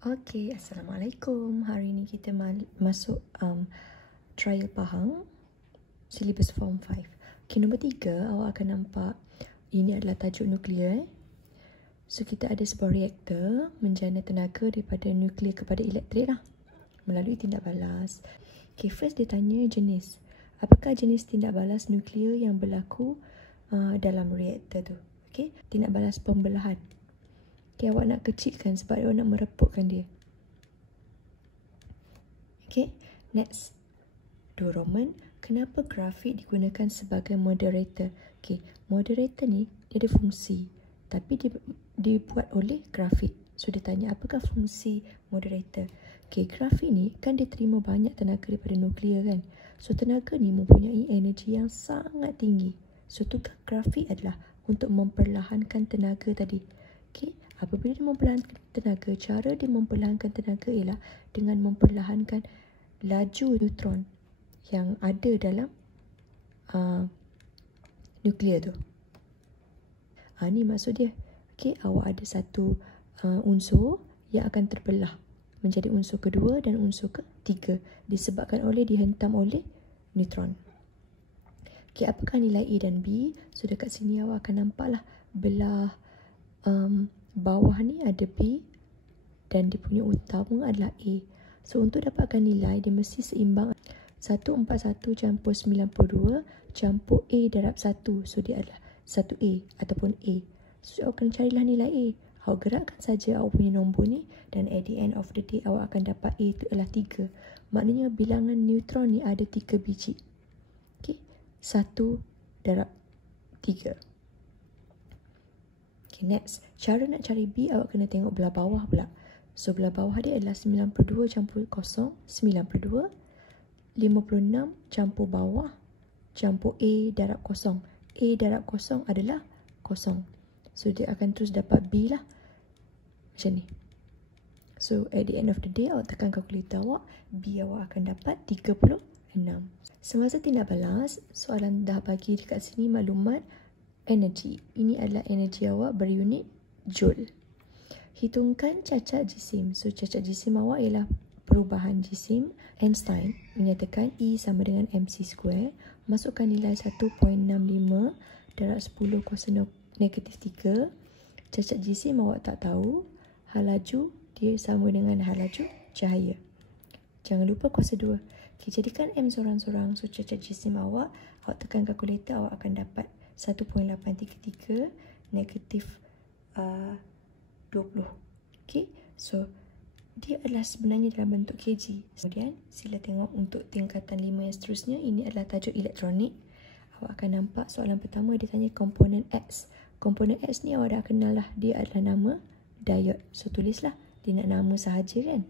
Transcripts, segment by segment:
Okay, Assalamualaikum. Hari ni kita masuk trial Pahang, syllabus form 5. Okay, nombor 3, awak akan nampak ini adalah tajuk nuklear. So, kita ada sebuah reaktor menjana tenaga daripada nuklear kepada elektrik lah, melalui tindak balas. Okay, first dia tanya jenis. Apakah jenis tindak balas nuklear yang berlaku dalam reaktor tu? Okay, tindak balas pembelahan. Okay, awak nak kecilkan sebab awak nak mereputkan dia. Okay, next. 2 Roman, kenapa grafik digunakan sebagai moderator? Okay, moderator ni dia ada fungsi, tapi dibuat oleh grafik. So, dia tanya apakah fungsi moderator? Okay, grafik ni kan dia terima banyak tenaga daripada nuklear kan. So, tenaga ni mempunyai energi yang sangat tinggi. So, tugas grafik adalah untuk memperlahankan tenaga tadi. Okay, apabila dia memperlahankan tenaga, cara dia memperlahankan tenaga ialah dengan memperlahankan laju neutron yang ada dalam nuklear tu. Ni maksud dia. Okay, awak ada satu unsur yang akan terbelah menjadi unsur kedua dan unsur ketiga disebabkan oleh dihentam oleh neutron. Okay, apakah nilai A dan B? So, dekat sini awak akan nampak lah belah bawah ni ada B dan dia punya utama adalah A. So, untuk dapatkan nilai, dia mesti seimbang 141 campur 92 campur A darab 1. So, dia adalah 1A ataupun A. So, awak kena carilah nilai A. Awak gerakkan saja awak punya nombor ni dan at the end of the day, awak akan dapat A itu adalah 3. Maknanya bilangan neutron ni ada 3 biji. Okay, 1 darab 3. Okay, next. Cara nak cari B, awak kena tengok belah bawah pula. So, belah bawah dia adalah 92 campur 0, 92. 56 campur bawah campur A darab 0. A darab 0 adalah 0. So, dia akan terus dapat B lah. Macam ni. So, at the end of the day, awak tekan kalkulator awak, B awak akan dapat 36. Semasa tindak balas, soalan dah bagi dekat sini maklumat energi. Ini adalah energi awak berunit joule. Hitungkan cacat jisim. So, cacat jisim awak ialah perubahan jisim. Einstein menyatakan E sama dengan mc square. Masukkan nilai 1.65 darab 10 kuasa negatif 3. Cacat jisim awak tak tahu. Hal laju dia sama dengan hal laju cahaya. Jangan lupa kuasa 2. Okay, jadikan M sorang-sorang. So, cacat jisim awak tekan kalkulator, awak akan dapat 1.833 negatif 20. Okay, so dia adalah sebenarnya dalam bentuk kg. Kemudian sila tengok untuk tingkatan 5 yang seterusnya. Ini adalah tajuk elektronik. Awak akan nampak soalan pertama dia tanya komponen X. Komponen X ni awak dah kenal lah. Dia adalah nama diode. So, tulislah. Dia nak nama sahaja kan.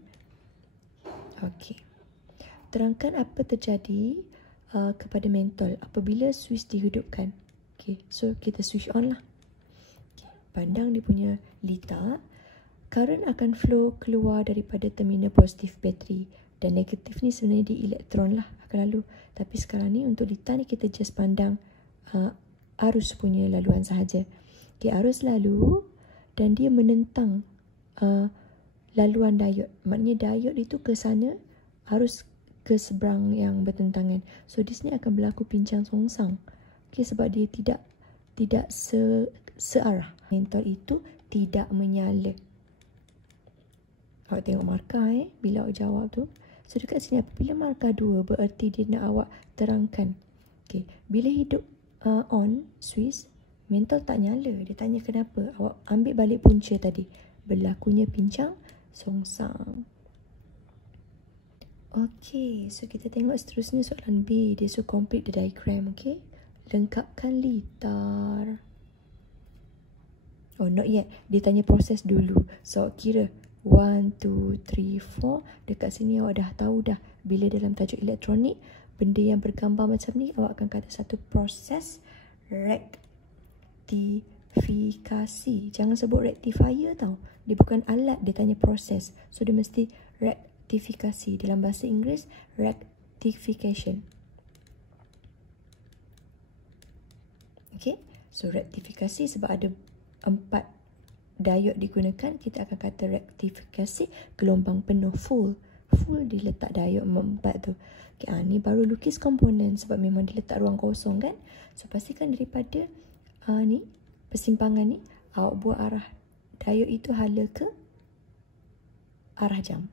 Okey. Terangkan apa terjadi kepada mentol apabila switch dihidupkan. Okey, so kita switch on lah. Okay. Pandang dia punya litar. Current akan flow keluar daripada terminal positif bateri dan negatif ni sebenarnya di elektron lah akan lalu. Tapi sekarang ni untuk litar ni kita just pandang arus punya laluan sahaja. Okay, arus lalu dan dia menentang laluan diode. Maknanya diode itu ke sana, arus ke seberang yang bertentangan. So, di sini akan berlaku pincang songsang. Okay, sebab dia tidak searah. Mentol itu tidak menyala. Awak tengok markah bila awak jawab tu. So, dekat sini apabila markah 2 bererti dia nak awak terangkan. Okay. Bila hidup on switch, mentol tak nyala. Dia tanya kenapa. Awak ambil balik punca tadi. Berlakunya pincang songsang. Okay. So, kita tengok seterusnya soalan B. Dia suruh complete the diagram. Okay. Lengkapkan litar. Oh, not yet. Dia tanya proses dulu. So, kira 1, 2, 3, 4. Dekat sini awak dah tahu dah. Bila dalam tajuk elektronik, benda yang bergambar macam ni, awak akan kata satu proses rektifikasi. Jangan sebut rectifier tau. Dia bukan alat, dia tanya proses. So, dia mesti rektifikasi. Dalam bahasa Inggeris, rectification. Okay. So, rektifikasi sebab ada 4 diod digunakan, kita akan kata rektifikasi gelombang penuh, full diletak diod 4 tu. Okay, ni baru lukis komponen sebab memang diletak ruang kosong kan. So pastikan daripada ni persimpangan ni awak buat arah diod itu hala ke arah jam,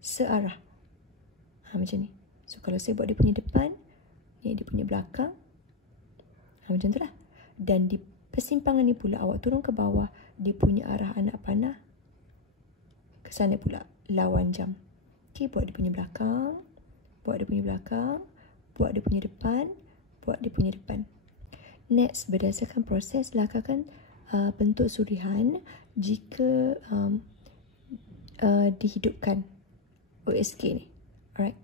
searah. Macam ni. So kalau saya buat dia punya depan, ni dia punya belakang, macam tu lah. Dan di persimpangan ni pula awak turun ke bawah, dia punya arah anak panah ke sana pula, lawan jam. Okay, buat dia punya belakang, buat dia punya belakang, buat dia punya depan, buat dia punya depan. Next, berdasarkan proses, lakukan bentuk surihan jika dihidupkan OSK ni. Alright.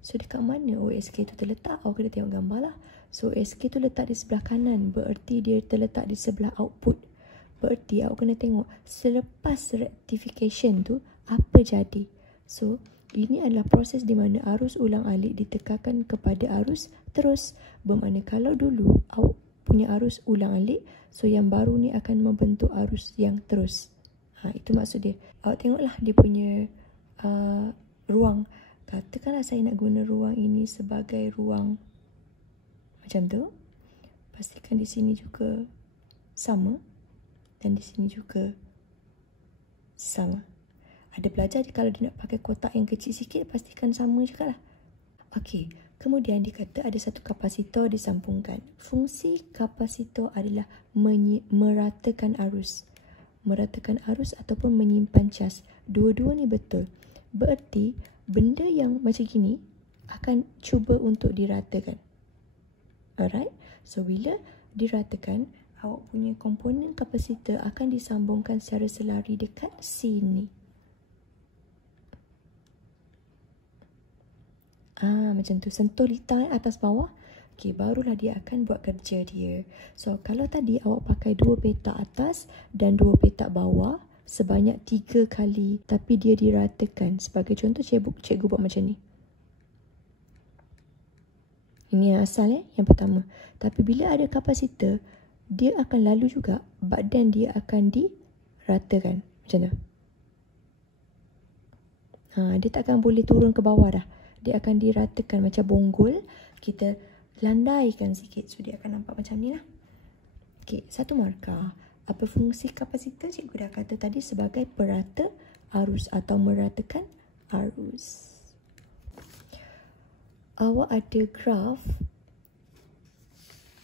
So dekat mana OSK tu terletak? Awak kena tengok gambar lah. So OSK tu letak di sebelah kanan, bererti dia terletak di sebelah output. Bererti awak kena tengok selepas rectification tu apa jadi. So ini adalah proses di mana arus ulang alik ditekankan kepada arus terus. Bermakna kalau dulu awak punya arus ulang alik, so yang baru ni akan membentuk arus yang terus. Itu maksud dia. Awak tengoklah dia punya ruang. Katakanlah saya nak guna ruang ini sebagai ruang macam tu. Pastikan di sini juga sama dan di sini juga sama. Ada pelajar kalau dia nak pakai kotak yang kecil sikit, pastikan sama juga lah. Okey, kemudian dikata ada satu kapasitor disambungkan. Fungsi kapasitor adalah meratakan arus. Meratakan arus ataupun menyimpan cas. Dua-dua ni betul. Bererti benda yang macam gini akan cuba untuk diratakan. Alright? So bila diratakan, awak punya komponen kapasitor akan disambungkan secara selari dekat sini. Macam tu, sentuh litar atas bawah. Okay, barulah dia akan buat kerja dia. So kalau tadi awak pakai 2 petak atas dan 2 petak bawah sebanyak 3 kali, tapi dia diratakan. Sebagai contoh, cikgu buat macam ni. Ini yang asal yang pertama. Tapi bila ada kapasitor, dia akan lalu juga, badan dia akan diratakan. Macam tu. Dia takkan boleh turun ke bawah dah. Dia akan diratakan macam bonggol. Kita landaikan sikit, so dia akan nampak macam ni lah. Okay, 1 markah. Apa fungsi kapasitor? Cikgu dah kata tadi sebagai perata arus atau meratakan arus. Awak ada graf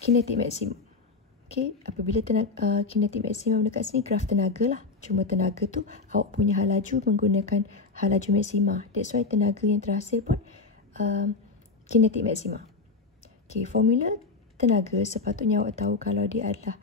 kinetik maksimum. Okay, apabila kinetik maksimum dekat sini, graf tenaga lah. Cuma tenaga tu awak punya hal laju menggunakan hal laju maksima. That's why tenaga yang terhasil pun kinetik maksima. Okay, formula tenaga sepatutnya awak tahu kalau dia adalah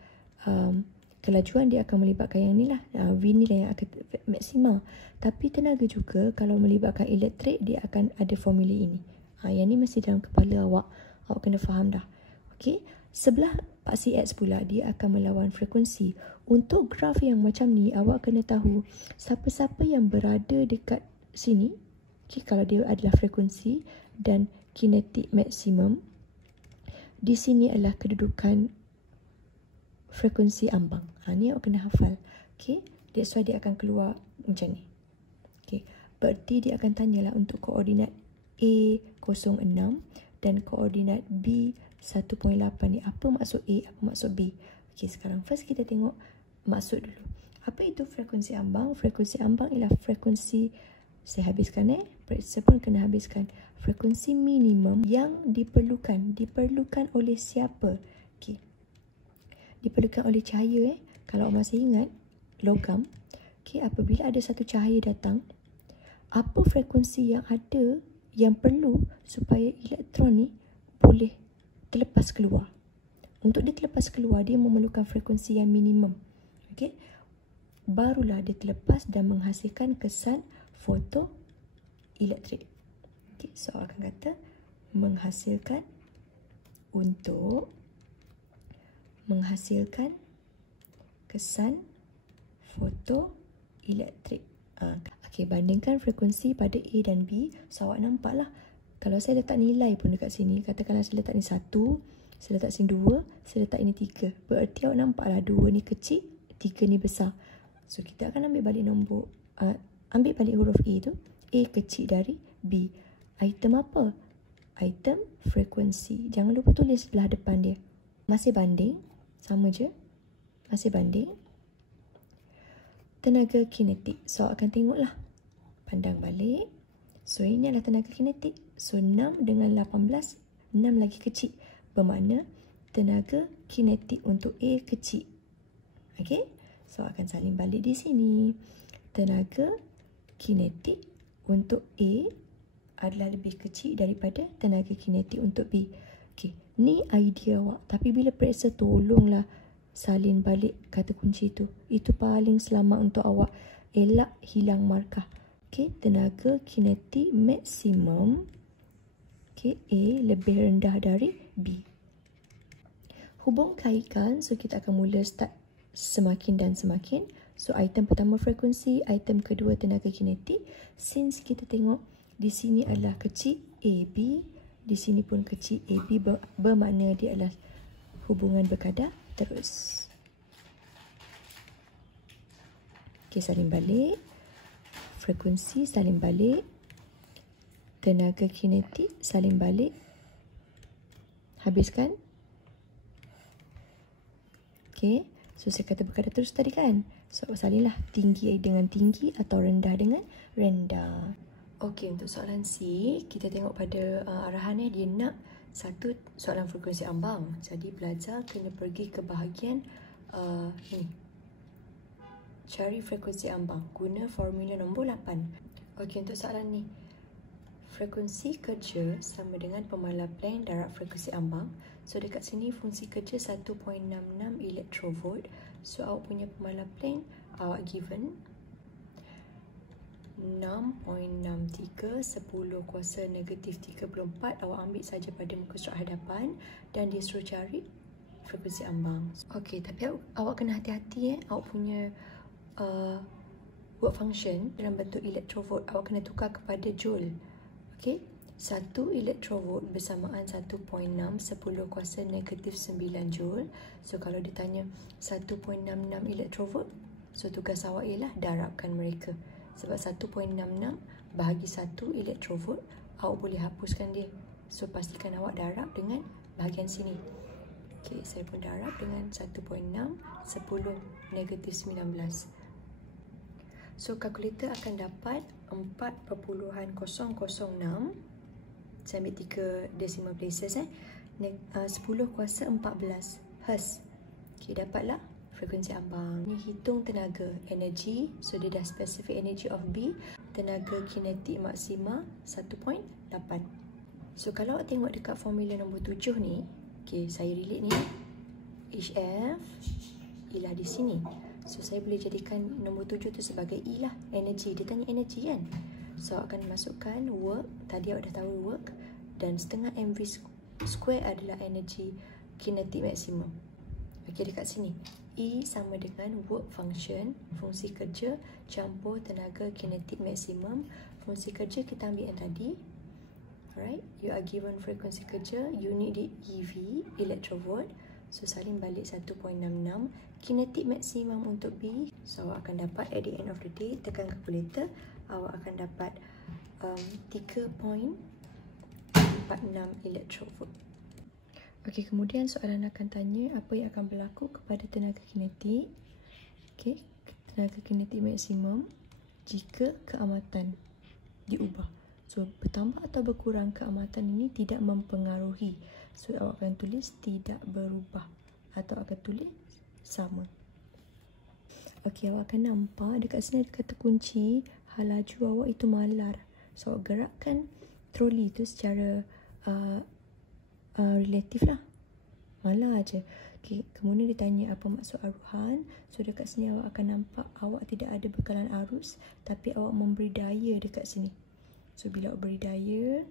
kelajuan, dia akan melibatkan yang ni lah. V ni lah yang akan maksima. Tapi tenaga juga kalau melibatkan elektrik, dia akan ada formula ini. Yang ni mesti dalam kepala awak. Awak kena faham dah. Okay, sebelah paksi X pula, dia akan melawan frekuensi. Untuk graf yang macam ni, awak kena tahu siapa-siapa yang berada dekat sini. Okay, kalau dia adalah frekuensi dan kinetik maksimum, di sini adalah kedudukan frekuensi ambang. Ni awak kena hafal. Okay, that's why dia akan keluar macam ni. Okay, berarti dia akan tanyalah untuk koordinat A06 dan koordinat B1.8 ni. Apa maksud A, apa maksud B? Okay, sekarang first kita tengok maksud dulu. Apa itu frekuensi ambang? Frekuensi ambang ialah frekuensi, saya habiskan periksa pun kena habiskan. Frekuensi minimum yang diperlukan. Diperlukan oleh siapa? Okay, diperlukan oleh cahaya. Kalau masih ingat logam, okay, apabila ada satu cahaya datang, apa frekuensi yang ada yang perlu supaya elektron ni boleh terlepas keluar? Untuk dia terlepas keluar, dia memerlukan frekuensi yang minimum. Okay, barulah dia terlepas dan menghasilkan kesan fotoelektrik. Okay, so akan kata menghasilkan kesan fotoelektrik. Okay, bandingkan frekuensi pada A dan B. So awak nampak lah, kalau saya letak nilai pun dekat sini, katakanlah saya letak ni 1, saya letak sini 2, saya letak ini 3. Berarti awak nampak lah 2 ni kecil, 3 ni besar. So kita akan ambil balik ambil balik huruf A tu. A kecil dari B. Item apa? Item frekuensi. Jangan lupa tulis sebelah depan dia. Masih banding. Sama je. Masih banding. Tenaga kinetik. So akan tengoklah. Pandang balik. So ini adalah tenaga kinetik. So 6 dengan 18. 6 lagi kecil. Bermakna tenaga kinetik untuk A kecil. Okey. So akan salin balik di sini. Tenaga kinetik untuk A adalah lebih kecil daripada tenaga kinetik untuk B. Okey, ni idea awak. Tapi bila periksa, tolonglah salin balik kata kunci tu. Itu paling selamat untuk awak. Elak hilang markah. Okey, tenaga kinetik maksimum. Okey, A lebih rendah dari B. Hubung kaitkan, so kita akan mula start semakin dan semakin. So item pertama frekuensi, item kedua tenaga kinetik. Since kita tengok di sini adalah kecil AB, di sini pun kecil AB, bermakna dia adalah hubungan berkadar terus. Okey, salin balik. Frekuensi salin balik. Tenaga kinetik salin balik. Habiskan. Okey, so saya kata berkadar terus tadi kan. So salinlah tinggi dengan tinggi atau rendah dengan rendah. Okey, untuk soalan C, kita tengok pada arahan dia nak satu soalan frekuensi ambang. Jadi pelajar kena pergi ke bahagian ni. Cari frekuensi ambang guna formula nombor 8. Okey, untuk soalan ni. Frekuensi kerja sama dengan pemalar Planck darab frekuensi ambang. So dekat sini fungsi kerja 1.66 elektrovolt. So awak punya pemalar Planck awak given 6.63 10 kuasa negatif 34. Awak ambil saja pada muka surat hadapan dan dia suruh cari frekuensi ambang. Okey, tapi awak kena hati-hati Awak punya work function dalam bentuk elektrovolt awak kena tukar kepada joule. Okey, 1 elektrovolt bersamaan 1.6 10 kuasa negatif 9 joule. So kalau ditanya 1.66 elektrovolt, so tugas awak ialah darabkan mereka. Sebab 1.66 bahagi 1 elektrovolt, awak boleh hapuskan dia. So pastikan awak darab dengan bahagian sini. Okey, saya pun darab dengan 1.6 10 negatif 19. So kalkulator akan dapat 4.006. Saya ambil 3 decimal places 10 kuasa 14 Hz. Okey, dapatlah frekuensi ambang. Ni hitung tenaga energi. So dia dah specific energy of B. Tenaga kinetik maksima 1.8. So kalau awak tengok dekat formula nombor 7 ni, okey, saya relate ni. HF ialah di sini. So saya boleh jadikan nombor 7 tu sebagai E lah, energi. Dia tanya energi kan. So awak akan masukkan work. Tadi awak dah tahu work. Dan setengah mv square adalah energi kinetik maksimum. Okey, dekat sini E sama dengan work function, fungsi kerja, campur tenaga kinetik maksimum. Fungsi kerja kita ambil yang tadi. Alright, you are given frekuensi kerja, unit di EV, electrovolt. So salin balik 1.66. Kinetik maksimum untuk B, so awak akan dapat at the end of the day, tekan kalkulator, awak akan dapat 3.46 electrovolt. Okey, kemudian soalan akan tanya apa yang akan berlaku kepada tenaga kinetik. Okey, tenaga kinetik maksimum jika keamatan diubah. So bertambah atau berkurang keamatan ini tidak mempengaruhi. So awak akan tulis tidak berubah atau akan tulis sama. Okey, awak akan nampak dekat sini ada kata kunci hal laju awak itu malar. So awak gerakkan troli itu secara relatif lah. Malah aja. Okey, kemudian ditanya apa maksud aruhan. So dekat sini awak akan nampak awak tidak ada bekalan arus, tapi awak memberi daya dekat sini. So bila awak beri daya,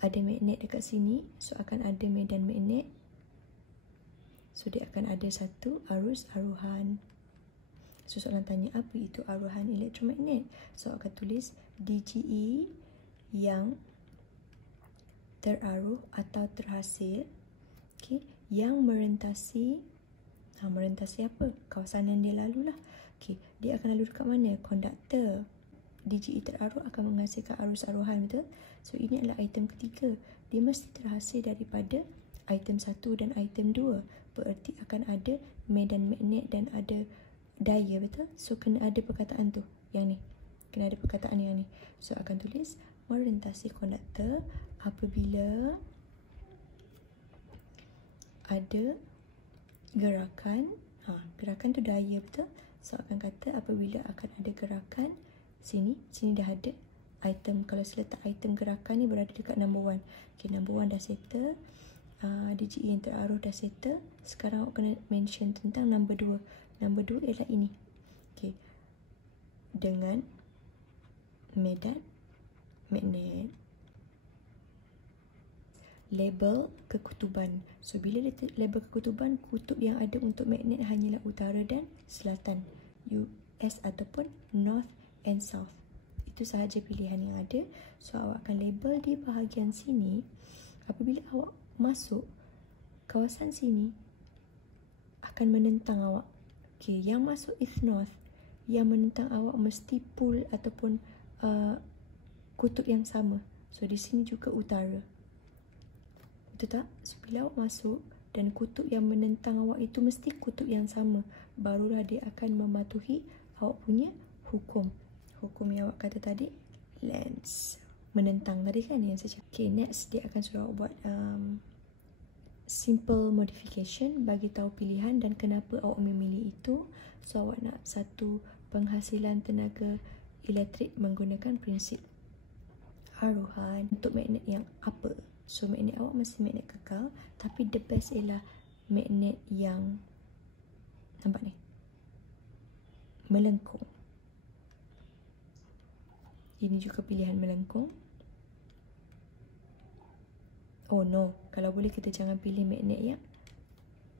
ada magnet dekat sini, so akan ada medan magnet. So dia akan ada satu arus aruhan. So soalan tanya apa itu aruhan elektromagnet. So akan tulis DGE yang teraruh atau terhasil, okay, yang merentasi merentasi apa? Kawasan yang dia lalu lah. Okay, dia akan lalu dekat mana? Konduktor. DGE terarah akan menghasilkan arus aruhan, betul? So ini adalah item ketiga. Dia mesti terhasil daripada item 1 dan item 2. Bererti akan ada medan magnet dan ada daya, betul? So kena ada perkataan tu, yang ni. Kena ada perkataan yang ni. So akan tulis merentasi konduktor apabila ada gerakan. Gerakan tu daya, betul? So akan kata apabila akan ada gerakan, sini dah ada item. Kalau saya letak item gerakan ni berada dekat number 1. Okay, number 1 dah settle. DGE yang terarah dah settle. Sekarang awak kena mention tentang number 2. Number 2 ialah ini. Okay. Dengan medan magnet. Label kekutuban. So bila label kekutuban, kutub yang ada untuk magnet hanyalah utara dan selatan, US ataupun North and South. Itu sahaja pilihan yang ada. So awak akan label di bahagian sini. Apabila awak masuk kawasan sini, akan menentang awak. Okay, yang masuk is North, yang menentang awak mesti pole ataupun kutub yang sama. So di sini juga utara, betul tak? So bila awak masuk dan kutub yang menentang awak itu mesti kutub yang sama, barulah dia akan mematuhi awak punya hukum. Hukum yang awak kata tadi, lens menentang tadi kan yang saya cakap. Okay, next dia akan suruh awak buat simple modification, bagi tahu pilihan dan kenapa awak memilih itu. So awak nak satu penghasilan tenaga elektrik menggunakan prinsip aruhan untuk magnet yang apa. So magnet awak mesti magnet kekal, tapi the best ialah magnet yang, nampak ni, melengkung. Ini juga pilihan melengkung. Oh no, kalau boleh kita jangan pilih magnet yang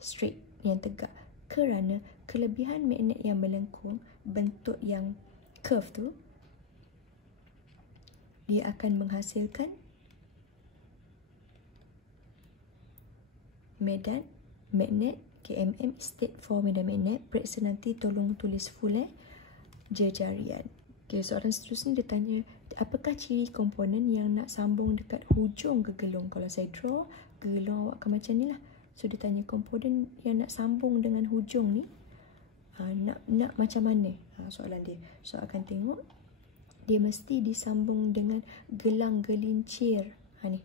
straight, yang tegak. Kerana kelebihan magnet yang melengkung, bentuk yang curve tu, dia akan menghasilkan medan magnet. KMM state for medan magnet. Periksa nanti tolong tulis full jejarian. Okay, soalan seterusnya dia tanya, apakah ciri komponen yang nak sambung dekat hujung gegelung? Kalau saya draw, gegelung awak akan macam ni lah. So dia tanya komponen yang nak sambung dengan hujung ni, nak macam mana soalan dia. So akan tengok, dia mesti disambung dengan gelang gelincir. Ni.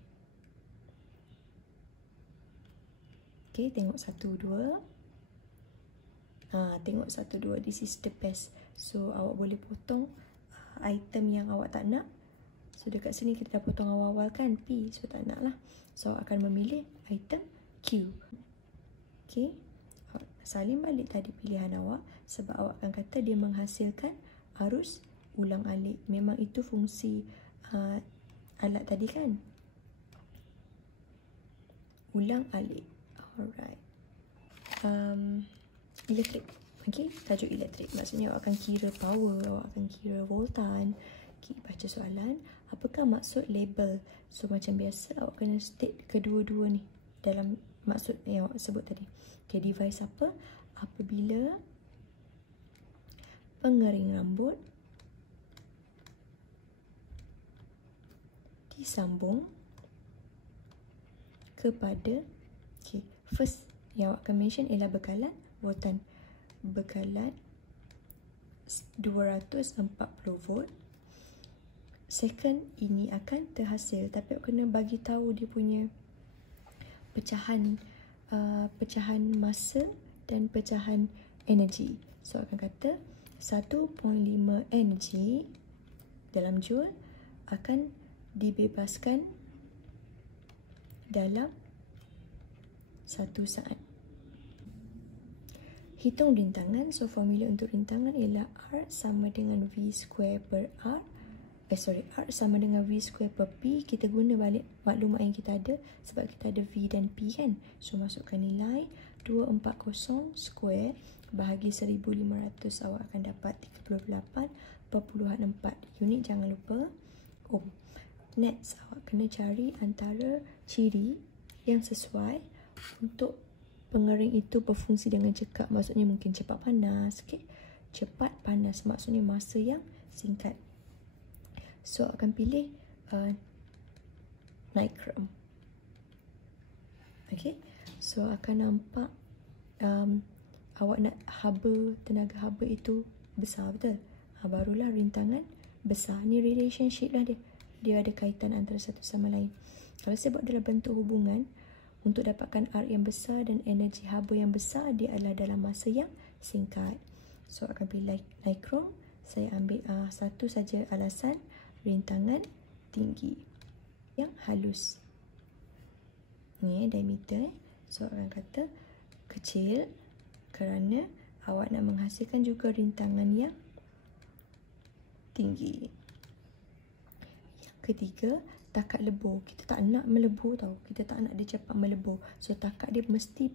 Okay, tengok 1, 2. Tengok 1, 2. This is the best. So awak boleh potong item yang awak tak nak. So dekat sini kita dah potong awal-awal kan, P. So tak nak lah. So awak akan memilih item Q. Okay, salin balik tadi pilihan awak, sebab awak akan kata dia menghasilkan arus ulang alik. Memang itu fungsi alat tadi kan, ulang alik. Alright. Elektrik. Okay, tajuk elektrik. Maksudnya awak akan kira power, awak akan kira voltan. Okay, baca soalan. Apakah maksud label? So macam biasa awak kena state kedua-dua ni dalam maksud yang awak sebut tadi. Okay, device apa? Apabila pengering rambut disambung kepada, okay, first yang awak akan mention ialah bekalan voltan. Bekalan 240 volt. Second, ini akan terhasil, tapi awak kena bagi tahu dia punya pecahan masa dan pecahan energi. So akan kata 1.5 energi dalam joule akan dibebaskan dalam 1 saat. Hitung rintangan. So formula untuk rintangan ialah R sama dengan V square per R. R sama dengan V square per P. Kita guna balik maklumat yang kita ada sebab kita ada V dan P kan. So masukkan nilai 240 square bahagi 1500, awak akan dapat 38.4 unit. Jangan lupa ohm. Next, awak kena cari antara ciri yang sesuai untuk pengering itu berfungsi dengan cekap. Maksudnya mungkin cepat panas, okay? cepat panas, maksudnya masa yang singkat. So akan pilih nichrome. Okay, so akan nampak awak nak tenaga haba itu besar, betul? Barulah rintangan besar. Ni relationship lah dia. Dia ada kaitan antara satu sama lain. Kalau saya buat dalam bentuk hubungan, untuk dapatkan R yang besar dan energi haba yang besar, dia adalah dalam masa yang singkat. So akan pilih nichrome. Saya ambil satu saja alasan, rintangan tinggi yang halus. Ni diameter. So akan kata kecil kerana awak nak menghasilkan juga rintangan yang tinggi. Yang ketiga, takat lebur. Kita tak nak melebur tau. Kita tak nak dia cepat melebur. So takat dia mesti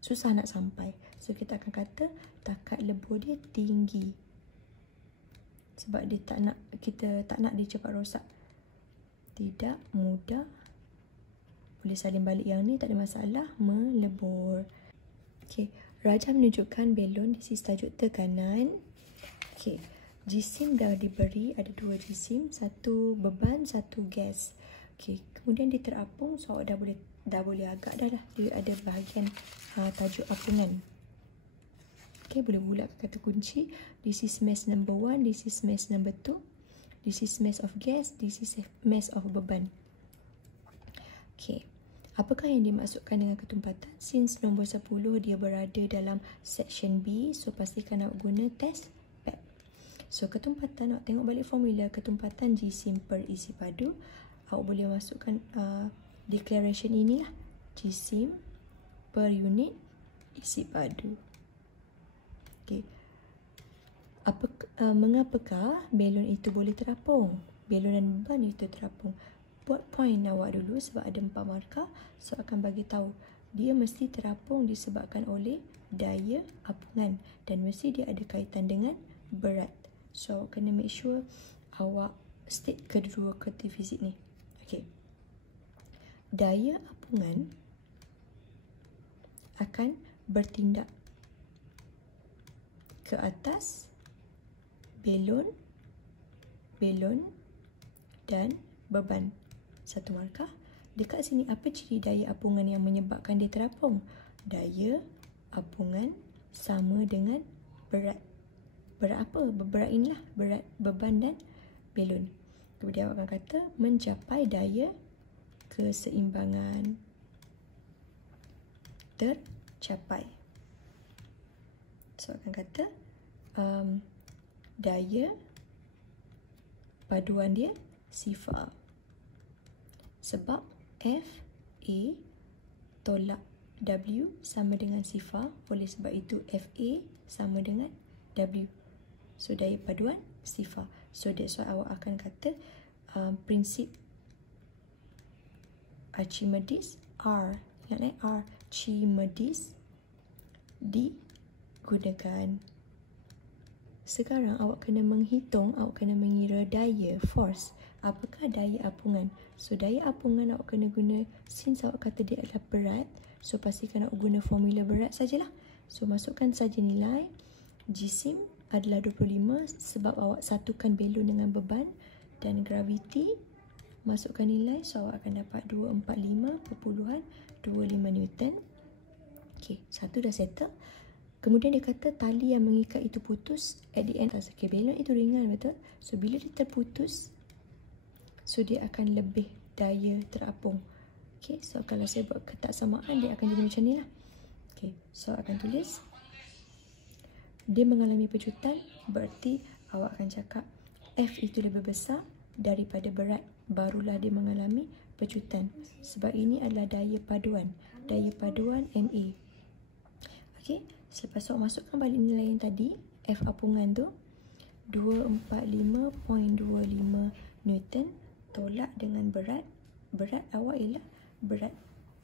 susah nak sampai. So kita akan kata takat lebur dia tinggi. Sebab dia kita tak nak dia cepat rosak. Tidak mudah. Boleh salin balik yang ni, tak ada masalah. Melebur. Okey, rajah menunjukkan belon di sisi tajuk tekanan. Okey. Jisim dah diberi, ada dua jisim, satu beban, satu gas. Okey, kemudian dia terapung, so awak dah boleh agak dah. Dia ada bahagian tajuk apungan. Okey, boleh bulat kata kunci. This is mass number 1, this is mass number 2, this is mass of gas, this is mass of beban. Okey, apakah yang dimaksudkan dengan ketumpatan? Since nombor 10 dia berada dalam section B, so pastikan awak guna test. So ketumpatan, awak tengok balik formula ketumpatan jisim per isi padu. Awak boleh masukkan declaration inilah. Jisim per unit isi padu. Okay. Mengapakah belon itu boleh terapung? Belon dan beban itu terapung. Buat point awak dulu sebab ada 4 markah. So akan bagi tahu dia mesti terapung disebabkan oleh daya apungan dan mesti dia ada kaitan dengan berat. So, kena make sure awak state kedua kuanti fizik ni. Okay. Daya apungan akan bertindak ke atas belon dan beban. Satu markah. Dekat sini, apa ciri daya apungan yang menyebabkan dia terapung? Daya apungan sama dengan berat. Berat apa? Berat inilah. Berat beban dan belon. Kemudian awak akan kata mencapai daya keseimbangan tercapai. So akan kata daya paduan dia sifar. Sebab FA tolak W sama dengan sifar. Oleh sebab itu FA sama dengan W. So, daya paduan sifar. So, that's why awak akan kata prinsip Archimedes R. Ingat Archimedes digunakan. Sekarang awak kena menghitung, awak kena mengira daya, force. Apakah daya apungan? So, daya apungan awak kena guna, since awak kata dia adalah berat, so pastikan awak guna formula berat sajalah. So, masukkan saja nilai. Jisim adalah 25 sebab awak satukan belon dengan beban, dan graviti masukkan nilai, so awak akan dapat 245.25 Newton. Okey, satu dah settle. Kemudian dia kata tali yang mengikat itu putus at the end. Okay, belon itu ringan, betul? So bila dia terputus, so dia akan lebih daya terapung. Okay, so kalau saya buat ketaksamaan, dia akan jadi macam ni lah. Okay, so akan tulis dia mengalami pecutan, berarti awak akan cakap F itu lebih besar daripada berat, barulah dia mengalami pecutan. Sebab ini adalah daya paduan MA. Okey, selepas awak masukkan balik nilai yang tadi, F apungan tu 245.25 Newton tolak dengan berat awak ialah berat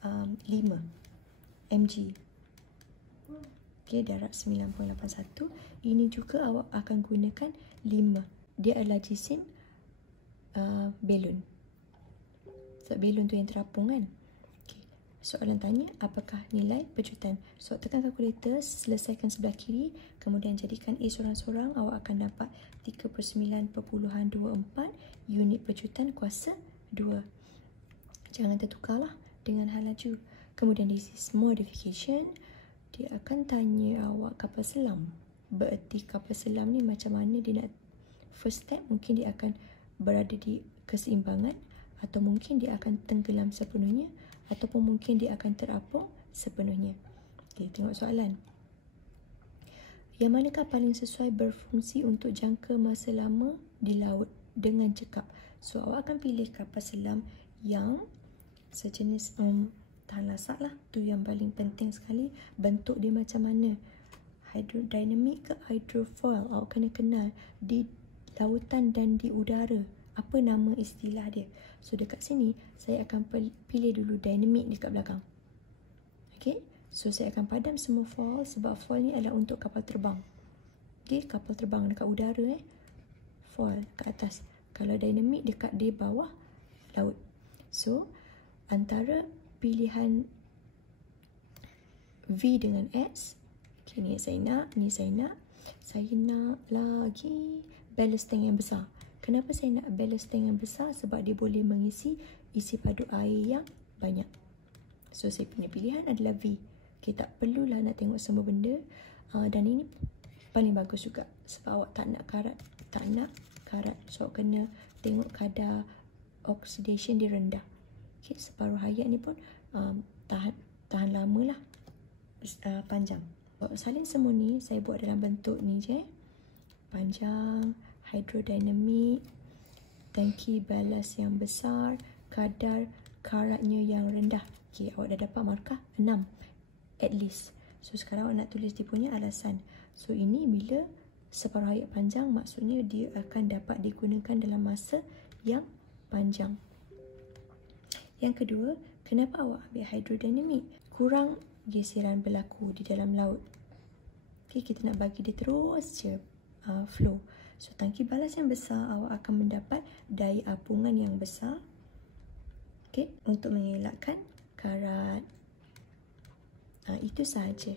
5 mg. Okey, darab 9.81. Ini juga awak akan gunakan 5. Dia adalah jisim belon. Sebab belon tu yang terapung kan. Okay. Soalan tanya, apakah nilai pejutan? So, tekan kalkulator, selesaikan sebelah kiri, kemudian jadikan A sorang-sorang, awak akan dapat 39.24 unit pejutan kuasa 2. Jangan tertukarlah dengan hal laju. Kemudian this is modification. Dia akan tanya awak kapal selam. Bererti kapal selam ni macam mana dia nak, first step mungkin dia akan berada di keseimbangan, atau mungkin dia akan tenggelam sepenuhnya, ataupun mungkin dia akan terapung sepenuhnya. Okay, tengok soalan. Yang manakah paling sesuai berfungsi untuk jangka masa lama di laut dengan cekap? So, awak akan pilih kapal selam yang sejenis tahan lasak lah. Tu yang paling penting sekali. Bentuk dia macam mana? Hydrodynamic ke hydrofoil? Awak kena kenal di lautan dan di udara. Apa nama istilah dia? So, dekat sini, saya akan pilih dulu dynamic dekat belakang. Okay. So, saya akan padam semua foil sebab foil ni adalah untuk kapal terbang. Okay. Kapal terbang dekat udara. Foil kat atas. Kalau dynamic dekat di bawah laut. So, antara pilihan V dengan X. Okay, ni saya nak, ni saya nak. Saya nak lagi ballast tank yang besar. Kenapa saya nak ballast tank yang besar? Sebab dia boleh mengisi isi padu air yang banyak. So, saya punya pilihan adalah V. Okay, tak perlulah nak tengok semua benda. Dan ini paling bagus juga. Sebab awak tak nak karat. Tak nak karat. So, awak kena tengok kadar oxidation dia rendah. Okay, separuh hayat ni pun tahan lama lah. Panjang. Salin semua ni saya buat dalam bentuk ni je. Panjang, hydrodynamic, tangki ballast yang besar, kadar karatnya yang rendah. Okay, awak dah dapat markah 6 at least. So, sekarang awak nak tulis dia punya alasan. So, ini bila separuh hayat panjang, maksudnya dia akan dapat digunakan dalam masa yang panjang. Yang kedua, kenapa awak ambil hydrodynamic? Kurang geseran berlaku di dalam laut. Okay, kita nak bagi dia terus je flow. So, tangki balas yang besar, awak akan mendapat daya apungan yang besar. Okay, untuk mengelakkan karat. Itu sahaja.